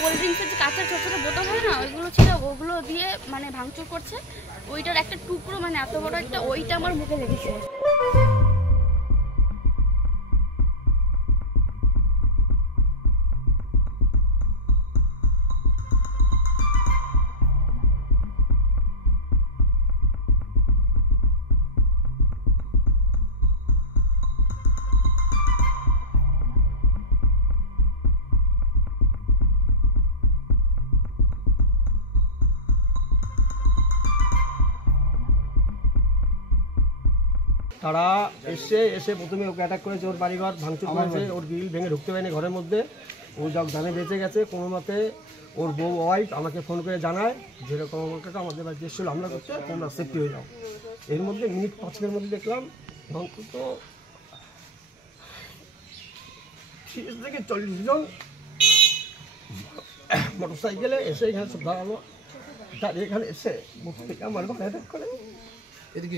Cold ড্রিঙ্কসের যে কাঁচের ছোট ছোট বোতল হয় না, ওইগুলো ছিল, ওগুলো দিয়ে মানে ভাঙচুর করছে। ওইটার একটা টুকরো মানে এত বড় একটা, ওইটা আমার মুখে লেগেছে। তারা এসে প্রথমে ওকে অ্যাটাক করেছে, ওর বাড়িঘর ভাঙচুর করেছে, ওর গ্রিল ভেঙে ঢুকতে পারেনি ঘরের মধ্যে। ও জানে বেঁচে গেছে কোনো মতে। ওর বউ ওয়াইফ আমাকে ফোন করে জানায় যেরকম আমার কাছে আমাদের বাড়িতে এসেছিল হামলা করছে, তোমরা সেফটি হয়ে যাও। এর মধ্যে মিনিট 5-এর মধ্যে দেখলাম অন্তত 30 থেকে 40 জন মোটর সাইকেলে এসে এখানে সব দাঁড়ালো। তার এখানে এসে মুখ থেকে আমার অ্যাটাক করে। এদিকে